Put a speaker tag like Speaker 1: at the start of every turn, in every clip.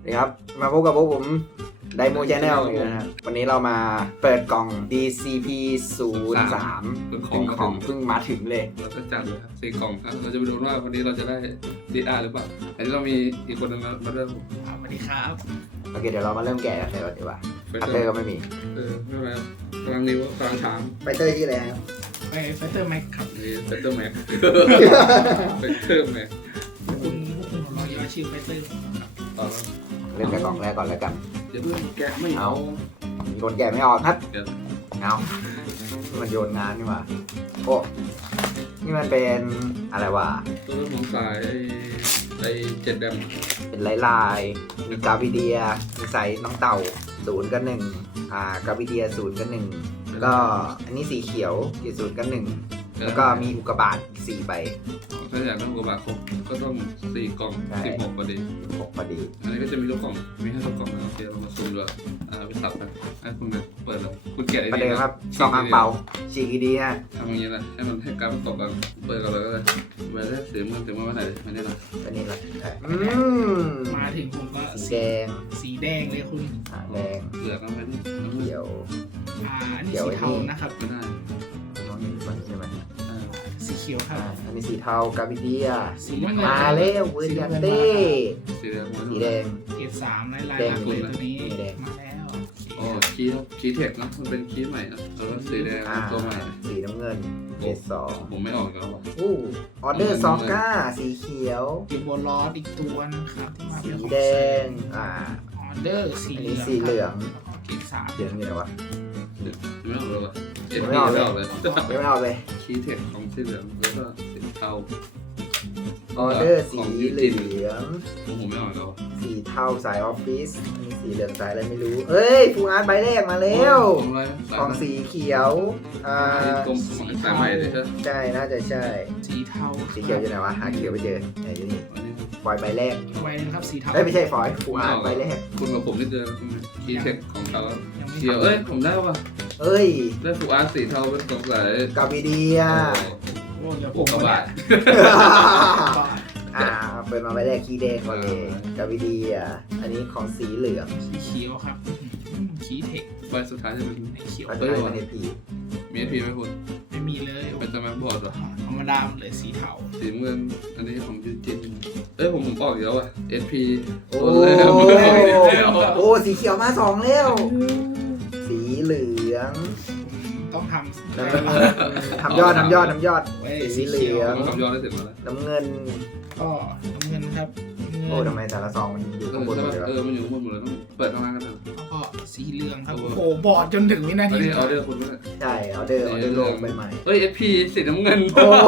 Speaker 1: ดีครับมาพบกับพวกผมไดโมชาแนลอีกแล้วนะครับวันนี้เรามาเปิดกล่อง DCP 03เป็นของเพิ่งมาถึงเลย
Speaker 2: เราก็จัดเลยครับ4 กล่องครับเราจะไปดูว่าวันนี้เราจะได้ DR หรือเปล่าอันนี้เรามีอีกคนนึงมาด้วยผม
Speaker 3: สวัสดีครับ
Speaker 1: โอเคเดี๋ยวเรามาเริ่มแกะกันเลยดีกว่าอัตเตอร์ก็ไม่มี
Speaker 2: ไม่เป็นไรกำลังนิ้วกำลังถาม
Speaker 1: ไฟเตอร์ที่อะไรครับ
Speaker 3: ไปไฟเตอร์แม็กครับ
Speaker 2: นี่เฟเตอร์แม็กเฟเตอร์แม็ก
Speaker 3: คุณลองย้อนชื่อไฟเตอร์ครับ
Speaker 2: ต่อ
Speaker 1: เริ่มจากกล่องแรกก่อนแล้วกัน
Speaker 2: จะเพิ่งแกะไม่เอา
Speaker 1: มีคนแกะไม่ออกครับ
Speaker 2: เดี๋ยว
Speaker 1: เอามันโยนงานนี่หว่าโอ้นี่มันเป็นอะไรวะ
Speaker 2: ตัวเรื่องของสายไอ้7 แดม
Speaker 1: เป็นลายมีกาวิเดียมีใส่น้องเต่า0 กับ 1กาวิเดีย0 กับ 1แล้วก็อันนี้สีเขียวที่0 กับ 1แล้วก็มีอุกกาบาต4 ใบ
Speaker 2: ถ้าอยากได้กระบะครบก็ต้อง4 กล่อง16พอดี
Speaker 1: 6พอดี
Speaker 2: อันนี้ก็จะมีลูกกล่องมีให้ลูกกล่องนะโอเคเรามาซูมดูไปสับกันให้คุณเปิดแล้วคุณแกะ
Speaker 1: ประเดิมครับซองอังเปาฉีกดีฮะ
Speaker 2: ทำอย่างนี้นะให้มันให้กราฟตกกันเปิดกันเลยก็เลยเวลาเสียมือมาไหนอันนี้นะ
Speaker 1: อันนี้แหละ
Speaker 3: มาถึงผมก็
Speaker 1: สีแดง
Speaker 3: สีแดงเลยคุณ
Speaker 1: แดง
Speaker 2: เหลือกันไปนี่
Speaker 1: เขียว
Speaker 3: อันนี้สีเทานะครับ
Speaker 2: ไม่ได้
Speaker 1: น้องนี่มันใช่ไหม
Speaker 3: สีเขียวครับ
Speaker 1: อันนี้สีเทากาวิเดีย
Speaker 3: สีน้ำเงิน
Speaker 1: มาเร็วเวอร์ยันเต้
Speaker 2: สีแดง
Speaker 1: สีแดง
Speaker 3: เกรด3ลาย
Speaker 1: แดง
Speaker 3: ตัวนี้
Speaker 1: แดง
Speaker 3: มาแล้ว
Speaker 2: อ๋อคีย์เทคนะมันเป็นคีย์ใหม่นะแล้วก็สีแดงตัวใหม่
Speaker 1: สีน้ำเงินเกรด2
Speaker 2: ผมไม่ออกแล้วว่ะ
Speaker 1: ออเดอร์ซองก้าสีเขียว
Speaker 3: เกมบอลลอสอีกตัวนะครับที่มา
Speaker 1: สี
Speaker 3: เป็นของ
Speaker 1: แดง
Speaker 3: ออเดอร์สี
Speaker 1: อันนี้สีเหลือง
Speaker 3: เกรด3
Speaker 1: เหลืองอยู่ไหนวะ
Speaker 2: ไม่ออกเลยว่ะไม่ออกเลย
Speaker 1: ไม่ออกเลย
Speaker 2: คีย์เทคของสีเหลืองแล้วก็สีเทา
Speaker 1: ออเดอร์สีเหลือง
Speaker 2: ผมไม่ออกแล้ว
Speaker 1: สีเทาสายออฟฟิศมีสีเหลืองสายอะไรไม่รู้เอ้ยฟูอาร์ตใบแรกมาแล้วของสีเขียว
Speaker 2: กลมสายใหม่เลยใช่
Speaker 1: ใช่น่าจะใช่
Speaker 3: สีเทา
Speaker 1: สีเขียวอยู่ไหนวะหาเขียวไปเจอไหนอยู่นี่ฟอยล์ใบแรก
Speaker 3: ไว้นะครับสีเทา
Speaker 1: ไม่ใช่ฟอยล์ฟูอาร์ตใบแรก
Speaker 2: คุณกับผมนี่เจอคีย์เทคของเขาเขียวผมได้ป่ะ
Speaker 1: เอ้ย
Speaker 2: ได้ฟูอาร์สีเทาเป็นสงสัย
Speaker 1: กาวิเดีย
Speaker 3: โอ้ยอย่า
Speaker 2: โอกระบาด
Speaker 1: เปิดมาใบแรกคีย์แดงก่อนเลยกาวิเดียอันนี้ของสีเหลือง
Speaker 3: สีเขียวครับขีเทค
Speaker 2: ใบสุดท้ายจะเป็น
Speaker 3: ในเขียว
Speaker 1: อันนี้เป็นพี
Speaker 2: มีพีไหมคุณ
Speaker 3: ไม่มีเลย
Speaker 2: เป็นจะแม็กบอร์ดเหรอ
Speaker 3: ธรรมดาเลยสีเทา
Speaker 2: สีเงินอันนี้ของยูจินผมออกเยอะว่ะ SP
Speaker 1: โอ้โอ้สีเขียวมา2แล้วสีเหลือง
Speaker 3: ต้องท
Speaker 1: ทำยอด
Speaker 3: ำ
Speaker 1: สีเหลือง
Speaker 2: ผมทำยอดได้เสร็จแล้ว
Speaker 1: น้ำเงิน
Speaker 3: ก็น้ำเงินครับ
Speaker 1: โอ้ทำไมแต่ละซองมันอยู่ข้างบนหมดเลยวะ
Speaker 2: มันอยู่ข้างบนหมดเลยต้องเปิดข้างล่างกันเถอะ
Speaker 3: แล้วก็สีเหลืองครับโอ้โหบอดจนถึงวินา
Speaker 2: อัน
Speaker 3: ที
Speaker 2: นี้ออเดอร์คุณไหม
Speaker 1: ใช่ออเดอร์โลงใหม่
Speaker 2: SP สีน้ำเงิน
Speaker 1: โอ้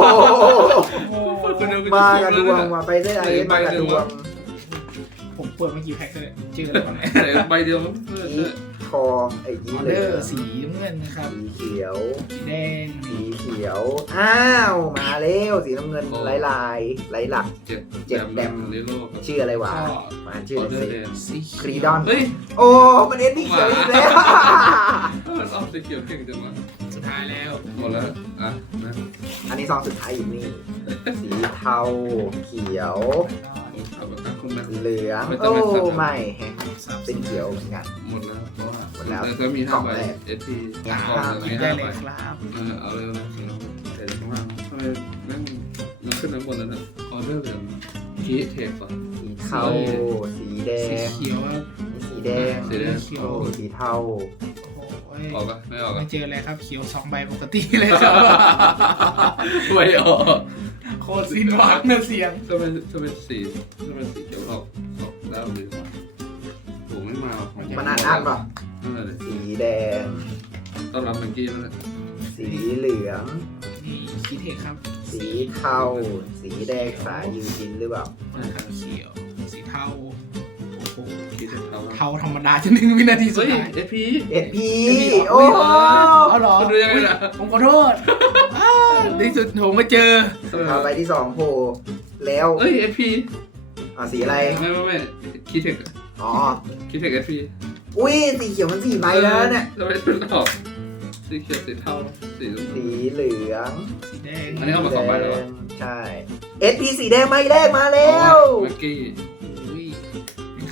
Speaker 1: มากับดวงมาไปได้ไอ้มากับดวง
Speaker 3: ผมเปิดมากี่แพ็คเลยเจอแล้วก่อนเนี่ย
Speaker 2: ใบเดียว
Speaker 1: คอไอ้ยี
Speaker 3: ออ
Speaker 1: เห
Speaker 3: เด
Speaker 1: ลื
Speaker 3: อ
Speaker 1: อง
Speaker 3: ร์สีน้ำเงินครับ
Speaker 1: สีเขียว
Speaker 3: สีแดง
Speaker 1: สีเขียวอ้าวมาแล้วสีน้ำเงินลายไหลหลัก
Speaker 2: 7 แดมลิโล
Speaker 1: ชื่ออะไรวะ
Speaker 3: ก็
Speaker 1: มาชื่อ
Speaker 2: ออ
Speaker 1: อะไร
Speaker 2: เดอร์
Speaker 1: สิ
Speaker 2: แดง
Speaker 3: สี
Speaker 1: ครีดอน
Speaker 2: เฮ้ย
Speaker 1: โอ้มันเอ็นดีเขียวอีกแล้ว
Speaker 2: มันออกสีเขียวเก่งจังวะ
Speaker 3: สุดท้ายแล้ว
Speaker 2: หมดแล้วนะ
Speaker 1: อันนี้ซองสุดท้ายอยู่นี่ สีเทาเขียว
Speaker 2: ผมถามว่าคุณแม่
Speaker 1: เหลืองโอ้ไม่แฮะเป็นเขียวเหมือนกัน
Speaker 2: หมดแล้วเพราะว่า
Speaker 1: หมดแล้ว
Speaker 2: ก็มี5 ใบ SP กล่อง
Speaker 3: หยิ
Speaker 2: มี
Speaker 3: บได้
Speaker 2: 5
Speaker 3: เล
Speaker 2: ใบ
Speaker 3: ยครับ
Speaker 2: เอาเลยแต่ข้างล่างทำไมนั่งมันขึ้นทั้งบนแล้วนะออเดอร์เหลืองคีเทคก่อน
Speaker 1: สีเทาสีแด
Speaker 3: สี
Speaker 1: ง
Speaker 3: เขียวครับ
Speaker 1: สีแดง
Speaker 2: สีแดง
Speaker 1: โอ้สีเทา
Speaker 3: โอ้โห
Speaker 2: ออกปะไม่ออก
Speaker 3: ไม่
Speaker 2: อ่ะ
Speaker 3: เจออะไรครับเขียว2 ใบปกติเลยครับ
Speaker 2: ไม่ออก
Speaker 3: โคตรสิ้นหวังนะเสียง
Speaker 2: ถ้าเป็นสีเขียวออกด้านดีกว่าผมไม่มาของ
Speaker 1: มันอ่านป่ะ
Speaker 2: นั่นแหละ
Speaker 1: สีแดง
Speaker 2: ต้อนรับเมื่อกี้นั่นแหละ
Speaker 1: สีเหลือง
Speaker 3: นี่คีเทคครับ
Speaker 1: สีเทาสีแดงสายยูจินหรือเปล่า
Speaker 3: เขียวสีเทาโอ้โห
Speaker 2: คีเทคเทา
Speaker 3: เทาธรรมดาจนถึงวินาทีสุด
Speaker 2: เฮ้ย
Speaker 3: ท้าย
Speaker 2: เอพี
Speaker 1: เอ็ดพีโอ้
Speaker 3: เอาเหรอ
Speaker 2: คุณดูยังไงล่ะ
Speaker 3: ผมขอโทษในสุดผมมาเจอ
Speaker 1: เอาใบที่2โผล่แล้ว
Speaker 2: เอ้ยเอพี
Speaker 1: สีอะไร
Speaker 2: ไม่คีเทค
Speaker 1: อ๋อ
Speaker 2: คีเทคเอพี
Speaker 1: อุ้ยสีเขียวมัน4 ใบแล้วเนี่ย
Speaker 2: ทำไมเป็นออกสีเขียวสีเทาสี
Speaker 1: สีเหลือง
Speaker 3: สีแดง
Speaker 2: อันนี้เอามา2 ใบแล้ว
Speaker 1: ใช่ SP สีแดงใบแรกมาแล้ว
Speaker 2: เมื่อกี้
Speaker 3: อุ้ยเป็นใคร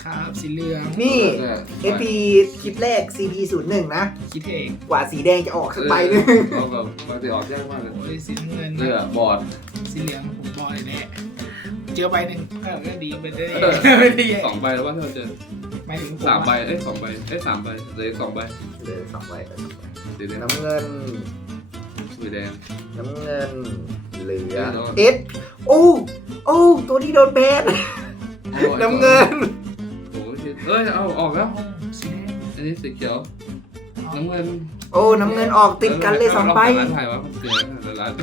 Speaker 3: ครับสีเหลือง
Speaker 1: นี่
Speaker 2: เนี่ย
Speaker 1: SP คลิปแรก CP01 นะ
Speaker 3: คิดเอง
Speaker 1: กว่าสีแดงจะออกสักใบหนึง
Speaker 2: เราแบบมาติออกยากมากเลย
Speaker 3: โอ้ยสีน้ำเงิน
Speaker 2: เลือกบอร์ด
Speaker 3: สีเหลืองผมบอยแน่เจอใบหนึ่งก็ดีไปได้
Speaker 2: เออ
Speaker 3: ไม่ได้แย่
Speaker 2: 2 ใบแล้วว่าเราเจอ
Speaker 3: ไม่ถึงผม
Speaker 2: 3 ใบ2 ใบ3 ใบเหลืออีก2 ใบ
Speaker 1: เหลย2ใบ
Speaker 2: สีแดง
Speaker 1: น้ำเงิน
Speaker 2: สีแดง
Speaker 1: น้ำเงิน เหลือง
Speaker 2: โดน
Speaker 1: เอสโอ้ตัวนี้โดนแบนน้ำเงิน
Speaker 2: โอ้ยเอ้ยเอาออกแล้ว
Speaker 3: สีแดง
Speaker 2: อันนี้สีเขียวน้ำเงิน
Speaker 1: โอ้น้ำเงินออกติดกันเลย2ใบ
Speaker 2: ร้านถ่ายว่ามันเกินร้าน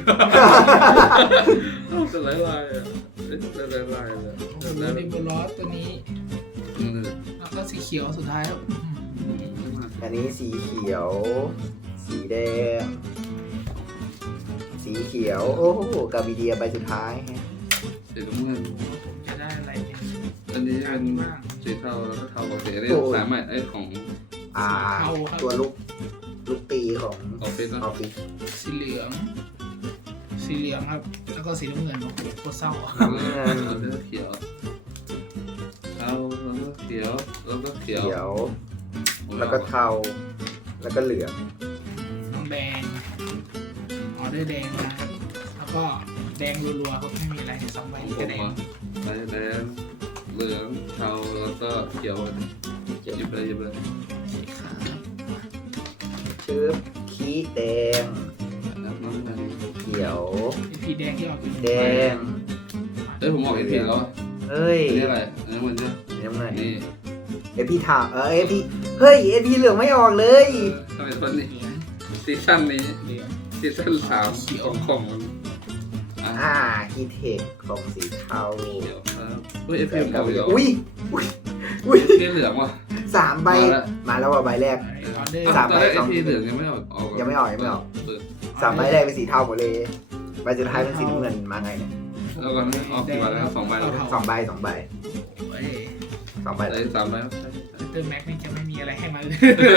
Speaker 2: จะหลายลายอ่ะหลายลายเลย
Speaker 3: โอ้โหในบอลลอสตัวนี้แล้วก็สีเขียวสุดท้ายครับ
Speaker 1: อันนี้สีเขียว สีแดง สีเขียว โอ้โหกาบิเดียใบสุดท้ายฮะ
Speaker 2: สีน้ำเงิน
Speaker 3: ผมจะได้อะไรเนี่ย
Speaker 2: อันนี้เป็น
Speaker 3: บ้าง
Speaker 2: สีเทาแล้วก็เทาปกติได้สามใหม่ไอ้ของ
Speaker 1: ตัวลูกตีของ
Speaker 2: ออฟฟิศ
Speaker 1: อ
Speaker 2: นะ
Speaker 1: อฟฟิศ
Speaker 3: สีเหลือง สีเหลืองครับ แล้วก็สีน้ำเงินโอ้โหโคตรเศร้าอะ
Speaker 1: น้ำเงิน
Speaker 2: แล้วก็เขียวเทาแล้วก็เขียวแล้วก็เขียว
Speaker 1: เขียว แล้วก็เทา แล้วก็เหลือง
Speaker 3: น้องแดงออเดอร์แดงนะแล้วก็แดงรัวๆครับไม่มีอะไรสองใบ
Speaker 2: ของผ
Speaker 3: ก็
Speaker 2: ม
Speaker 3: แดง
Speaker 2: อ่ะแดงเหลืองเทาแล้วก็เขียวหยิบเลยหยิบเลย
Speaker 3: สีขาว
Speaker 1: ชืบขีแดง
Speaker 2: น้ำเงิน
Speaker 1: เขียว
Speaker 3: พีแดงที่ออกอยู่
Speaker 1: แดง
Speaker 2: เอ้ยผมออกเอพีแล้วอ่ะ
Speaker 1: เฮ้ย
Speaker 2: อันนี้อะไรอันนี้มันจะ
Speaker 1: น้ำเงิน
Speaker 2: นี่
Speaker 1: เอพีถามเอพีเฮ้ยเอพีเหลืองไม่ออกเลย
Speaker 2: ทำไมคนนี้
Speaker 3: เหลือง
Speaker 2: ซีซั่นนี้
Speaker 3: เหลือง
Speaker 2: ซีซั่น3ของมันอ่ะ
Speaker 1: คีเทคของสีเทา
Speaker 2: เดี๋ยวครับเฮ้ยเอพีเอาเดี๋ยว
Speaker 1: อุ้ย
Speaker 2: ที่เหลืองว่ะ
Speaker 1: 3 ใบ มาแล้วว่าใบแรก
Speaker 3: ออเดอร์
Speaker 1: สามใบ
Speaker 2: เอพีเหลืองยังไม่ออก
Speaker 1: ยังไม่ออก 3 ใบแรกเป็นสีเทาหมดเลย ใบสุดท้ายเป็นสีน้ำเงินมาไงเนี่ย
Speaker 2: แล้วก่อนออกกี่ใบแล้ว2 ใบแล้ว
Speaker 1: 2 ใบ 2 ใบ
Speaker 3: โอ้ย
Speaker 1: 2 ใบ
Speaker 2: เหลือ3 ใบแล้ว
Speaker 3: เตอร์แม็กนี่จะไม่มีอะไรให้มันเลย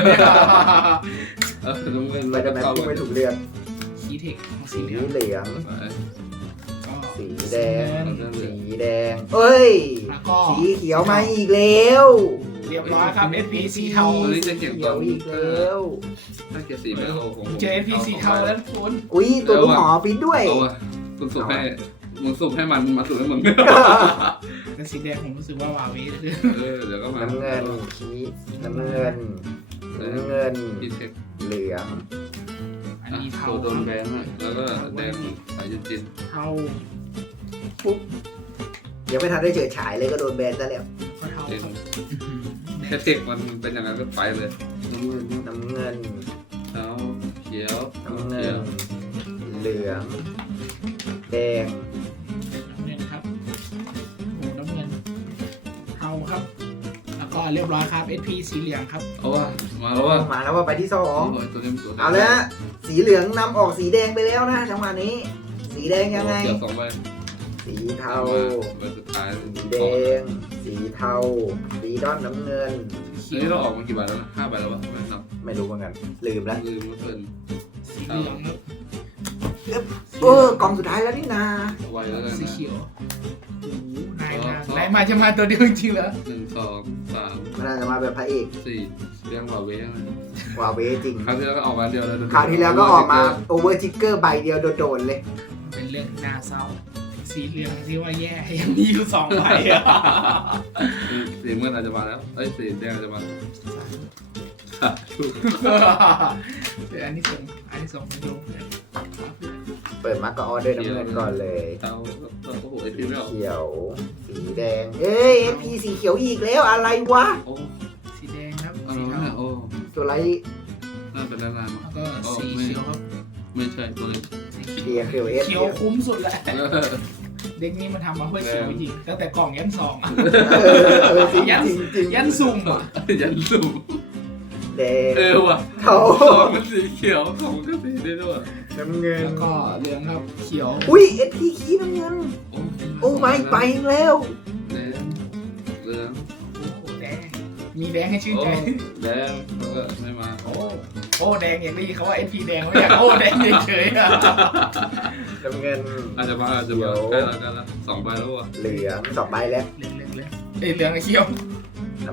Speaker 2: น้ำเงิน
Speaker 1: ใบจะแมทพุ่งไม่ถูกเลือก
Speaker 3: คีเทคของ
Speaker 1: สี
Speaker 3: สีเหลือง
Speaker 1: เหลือง
Speaker 3: ก็
Speaker 1: สีแดง สีแดง เอ้ย
Speaker 3: แล้วก็
Speaker 1: สีเขียวมาอีกแล้ว
Speaker 3: เรียบร้อยครับ SP สีเทา
Speaker 2: ตัวนี้จะเก็บ
Speaker 1: เขี
Speaker 2: ตั
Speaker 1: ยว วอีกแล้ว
Speaker 2: ถ้าเก็บสีไม่เอาของ
Speaker 3: เจอ SP สีเทาแล้วคุณ
Speaker 1: อุ้ยตัวลูกหมอฟิตด้วย
Speaker 2: เอาอะคุณสุกให้มึงสุกให้มันมาสุกให้มึง
Speaker 3: แต่สีแดงผมรู้สึกว่าวาเวสคือ
Speaker 2: เดี๋ยวก็มา
Speaker 1: น้ำเงินขีน้ำเงิน น้ำเงิน
Speaker 2: อีเทค
Speaker 1: เหลือง
Speaker 3: อันนี้เทา
Speaker 2: ตัวโดนแบนอะแล้วก็แดงสายจิน
Speaker 3: เทา
Speaker 1: ปุ๊บยังไม่ทันได้เจอฉายเลยก็โดนแบนซะแล้ว
Speaker 3: ก็เทา
Speaker 2: เอง
Speaker 3: ครับ
Speaker 2: แค่เทคมันเป็นอย่างนั้นก็ไปเลยน้ำเงิน
Speaker 1: น้ำเงิน
Speaker 2: เท้าเขียว
Speaker 1: น้ำเงิ
Speaker 2: เขีย
Speaker 1: น
Speaker 2: ว
Speaker 1: เหลือง แดง
Speaker 3: น้ำเงินครับโอ้น้ำเงินเทาครับ แล้วก็เรียบร้อยครับ SP สีเหลืองครับ
Speaker 2: เอาว่ะมาแล้วว่ะ
Speaker 1: มาแล้วว่าไปที่
Speaker 2: โอ้
Speaker 1: 2
Speaker 2: โหตัวนี้มันตัว
Speaker 1: เอาเลยฮะสีเหลืองนำออกสีแดงไปแล้วนะจังหวะนี้ สีแดงยังไง
Speaker 2: เขียว2 ใบ
Speaker 1: สีเทา
Speaker 2: ใบสุดท้าย
Speaker 1: สีแดง สีเทา สีด้อนน้ำเงิน
Speaker 2: อันนี้เราออกมากี่ใบแล้วนะ5 ใบแล้ววะไม่นับ
Speaker 1: ไม่รู้เหมือนกัน ลืมแล้ว
Speaker 2: ลืมเพื่อน
Speaker 3: สีเหลืองครับ
Speaker 1: กล่องสุดท้ายแล้วนี่นา
Speaker 2: ไวแล้วกัน
Speaker 3: สี
Speaker 2: นะ
Speaker 3: เขียวโอ้โหนายมาจะมาตัวเดียวจริงๆเหรอ
Speaker 2: 1 2
Speaker 1: มันน่าจะมาแบบพระเอก
Speaker 2: 3 4เรียงว่าเว้ย
Speaker 1: วาเวจริง
Speaker 2: คราวที่แล้วก็ออกมาเดียวแล้ว
Speaker 1: คราวที่แล้วก็ออกมาโอเวอร์จิกเกอร์ใบเดียวโดดๆเลย
Speaker 3: เป็นเรื่องที่น่าเศร้า สีเหลืองที่ว่าแย่ยังมีอยู่2ใบอะ
Speaker 2: สีเงินอาจจะมาแล้วเอ้ยสีแดงอาจจะมาถูก
Speaker 3: เดี๋ยวอันนี้ส่งไปดูเพื่อน
Speaker 1: เปิดมาก็ออเดอร์น้ำเงินก่อนเลย
Speaker 2: เตาโอ้โหไอพีไม่ออก
Speaker 1: เขียว สีแดง เอ้ยเอพีสีเขียวอีกแล้วอะไรวะ
Speaker 2: โอ้
Speaker 3: สีแดงครับ
Speaker 2: เอา
Speaker 3: สี
Speaker 2: แล้ว
Speaker 3: เทา
Speaker 2: เนี่ยโอ้
Speaker 1: ตัวไร
Speaker 2: น่าเป็นนาน
Speaker 3: แล้วก็สีเขียวครับ
Speaker 2: ไม่ใช่ตัวนี้
Speaker 3: สี
Speaker 1: เขียวเขียวเอส
Speaker 3: เขียวคุ้มสุดแหละ เด็กนี้มันทำมาเพื่อเขียวจริงตั้งแต่กล่องยัน2อะ
Speaker 1: จริง
Speaker 3: ยัน
Speaker 1: จริง
Speaker 3: ยันสุ่มอ่ะ
Speaker 2: ยันสูง
Speaker 1: แดง
Speaker 2: ว่ะ
Speaker 1: เทา
Speaker 2: มันสีเขียวของก็สีได้ด้วย
Speaker 1: น้ำเงิน
Speaker 3: แล้วก็เหลืองครับเขียว
Speaker 1: อุ้ยเอสพีคีน้ำเงิน โอ้ไม่ไปแล้ว
Speaker 2: แดงเหลือง
Speaker 3: โอ้โหแดงมีแดงให้ชื่นใจ
Speaker 2: แดงแล้วก็ไม่มา
Speaker 3: โอ้แดงอย่างนี้เขาว่า SP แดงไม่อยากโอ้แดงเฉยๆอะ
Speaker 1: น้ำเงิน
Speaker 2: อาจจะมาใกล้แล้วกันละ2 ใบแล้วว่ะ
Speaker 1: เหลือง2 ใบแล้ว
Speaker 3: เหลืองเลยเหลืองกับเขียว
Speaker 2: แ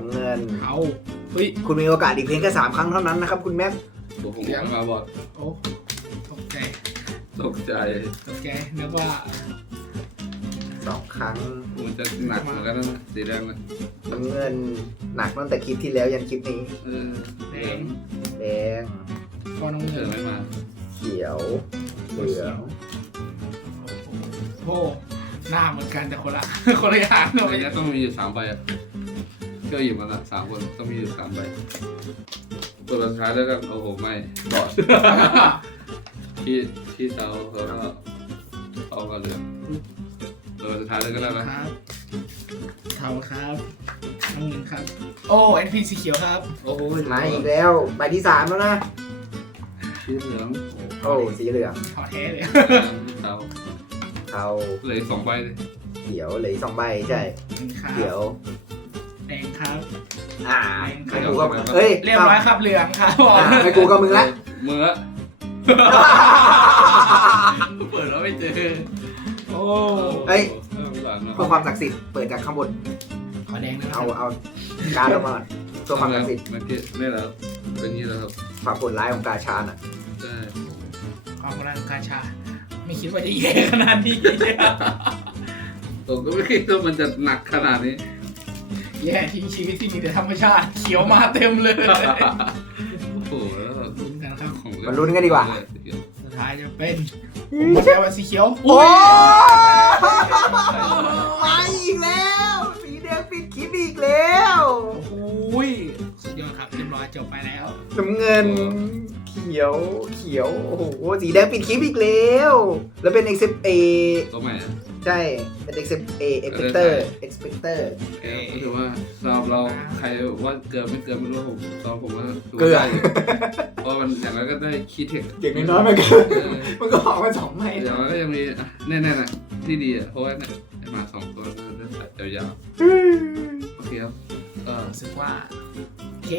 Speaker 3: เทาเฮ้ย
Speaker 1: คุณมีโอกาสอีกเพียงแค่3 ครั้งเท่านั้นนะครับคุณแม็ก
Speaker 2: ผมมาบอด
Speaker 3: โอ้ตกใจ
Speaker 2: ตกใจ
Speaker 3: ตกใจนึกว่า
Speaker 1: 2 ครั้ง
Speaker 2: มันจะหนักเหมือนกันนะสีแดงเลย
Speaker 1: น้ำเงินหนักตั้งแต่คลิปที่แล้วยันคลิปนี้
Speaker 3: แดง
Speaker 1: แดง
Speaker 3: คอน้ำ
Speaker 2: เธ
Speaker 3: เงิ
Speaker 2: อน ไม่มา
Speaker 1: เขียวเหลือง
Speaker 3: โอ้หน้าเหมือนกันแต่คนละ คนละอย่างเล
Speaker 2: ใน
Speaker 3: ย
Speaker 2: นี้ต้องมีอยู่3 ใบอ่ะก็หยิบมาละ3 คนต้องมีอยู่3 ใบเปิดสุดท้ายแล้วกันโอ้โหไม่บอดที่เตาแล้วก็เอามาเหลืองเปิดสุดท้ายเลยก็ได้ไหม
Speaker 3: ครับเทาครับน้ำเงินครับ โอ้ NP สีเขียวครับ
Speaker 2: โอ้โห
Speaker 1: มาอีกแล้วใบที่ 3 แล้วนะ
Speaker 2: ที่เหลือง
Speaker 1: โอ้สีเหลือง
Speaker 3: ขอแท้เลย
Speaker 2: เตา
Speaker 1: เทา
Speaker 2: เหลือ2 ใบเลย
Speaker 1: เขียวเหลืออีก2 ใบใช่
Speaker 3: ครับ
Speaker 1: เขียว
Speaker 3: แดงครับ
Speaker 1: ไม่กูก็เฮ้ย
Speaker 3: เรียบร้อยครับเหลืองครับ
Speaker 1: ไม่กูก็มึงละ
Speaker 2: มือละ
Speaker 3: เปิดแล้วไม่เจอ โอ้
Speaker 1: เฮ้ย
Speaker 2: หลังนะ
Speaker 1: เพื่อความศักดิ์สิทธิ์เปิดจากข้างบน
Speaker 3: ขอแดงนะครั
Speaker 1: เอาการดออกมาก่อนเพื่อความศักดิ์สิทธิ์
Speaker 2: เมื่อกี้ไม่แล้วเป็นนี้แล้วครับ
Speaker 1: ความโหดร้ายของกาชาน่ะ
Speaker 2: ใช่
Speaker 3: ความกำลังกาชา ไม่คิดว่าจะแย่ขนาดนี้
Speaker 2: ผมก็ไม่คิดว่ามันจะหนักขนาดนี้
Speaker 3: แย่ทิ้งชีวิตที่มีแต่ธรรมชาติ เขียวมาเต็มเลย
Speaker 2: โอ้โหแล้ว
Speaker 3: ลุ้นกันครับ
Speaker 2: ของ
Speaker 1: มาลุ้นกันดีกว่า
Speaker 3: สุดท้ายจะเป็นผมมาแก้ว่าสีเขียว
Speaker 1: โอ้มาอีกแล้ว สีแดงปิดคลิปอีกแล้ว
Speaker 3: โอ้ยสุดยอดครับเรียบร้อยจบไปแล้ว
Speaker 1: น้ำเงิน เขียว โอ้โห สีแดงปิดคลิปอีกแล้ว แล้วเป็น XFA
Speaker 2: ตัวใหม่อะ
Speaker 1: ใช่ เป็น XFA Expector
Speaker 2: ก็ถือว่าสำหรับเราใครว่าเกินไม่เกินไม่รู้ผมสำหรับผมว่า
Speaker 1: เกลือ
Speaker 2: เพราะมันอย่างไรก็ได้คีย์เทค
Speaker 1: เก่งน้อยๆมันก็มันก็ออกมา2 ใบ
Speaker 2: อย่างไรก็ยังมีแน่ๆนะที่ดีอ่ะเพราะว่าเนี่ยมา2 ตัวแล้วได้ยาวๆโอเคครับก็
Speaker 3: รู้สึกว่าโอเค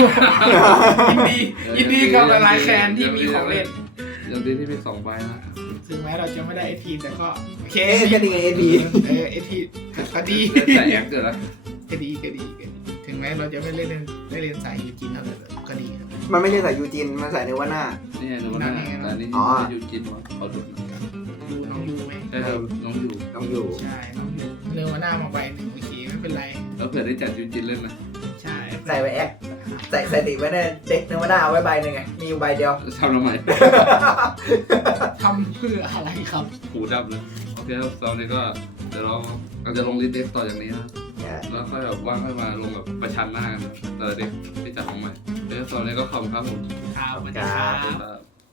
Speaker 3: ยินดีกับหลายๆแคนที่มีของเล่น
Speaker 2: อย่างดีที่มี2 ใบนะ
Speaker 3: ถึงแม้เราจะไม่ได้ไอทีแต่ก็โอเค
Speaker 1: ก็ดีไง AD
Speaker 3: ไอทีก็ดี
Speaker 2: แต่แอบเกิดแล้ว
Speaker 3: ก็ดีถึงแม้เราจะไม่เล่นสายยูจินเท่าไหร่ก็ดีครับ
Speaker 1: มันไม่ได้ใส่ยูจิน มันใส่ในว่าหน้า
Speaker 2: นี่ไงโนน่าแต่นี่
Speaker 1: อ๋อ
Speaker 2: ยูจินวะเขาดุ
Speaker 3: ดูน้องยูไหม
Speaker 2: ใช่ครับน้องอยู่
Speaker 1: ต้องอยู่
Speaker 3: ใช่น้องยูเนื้อมาหน้ามาใบหนึ่งโอเคไม่เป็นไร
Speaker 2: แล้วเผื่อได้จัดยูจินเล่นนะ
Speaker 3: ใช่
Speaker 1: ใส่ไว้แอคใส่ติดไว้ในเด็กเนื้อว่าหน้าเอาไว้ใบหนึ่งไง มีอยู่ใบเดียว
Speaker 2: ทำทำไม
Speaker 3: ทำเพื่ออะไรครับ
Speaker 2: หูดับเลยโอเคครับตอนนี้ก็เดี๋ยวเราจะลงลิสต์เด็กต่อจากนี้นะแล้วค่อยแบบว่างค่อยมาลงแบบประชันหน้ากันแต่ละเด็กที่จัดของใหม่เดี๋ยวตอนนี้ก็ขอบคุณครับผม
Speaker 3: ครับสวัสดีครับ
Speaker 2: ครับ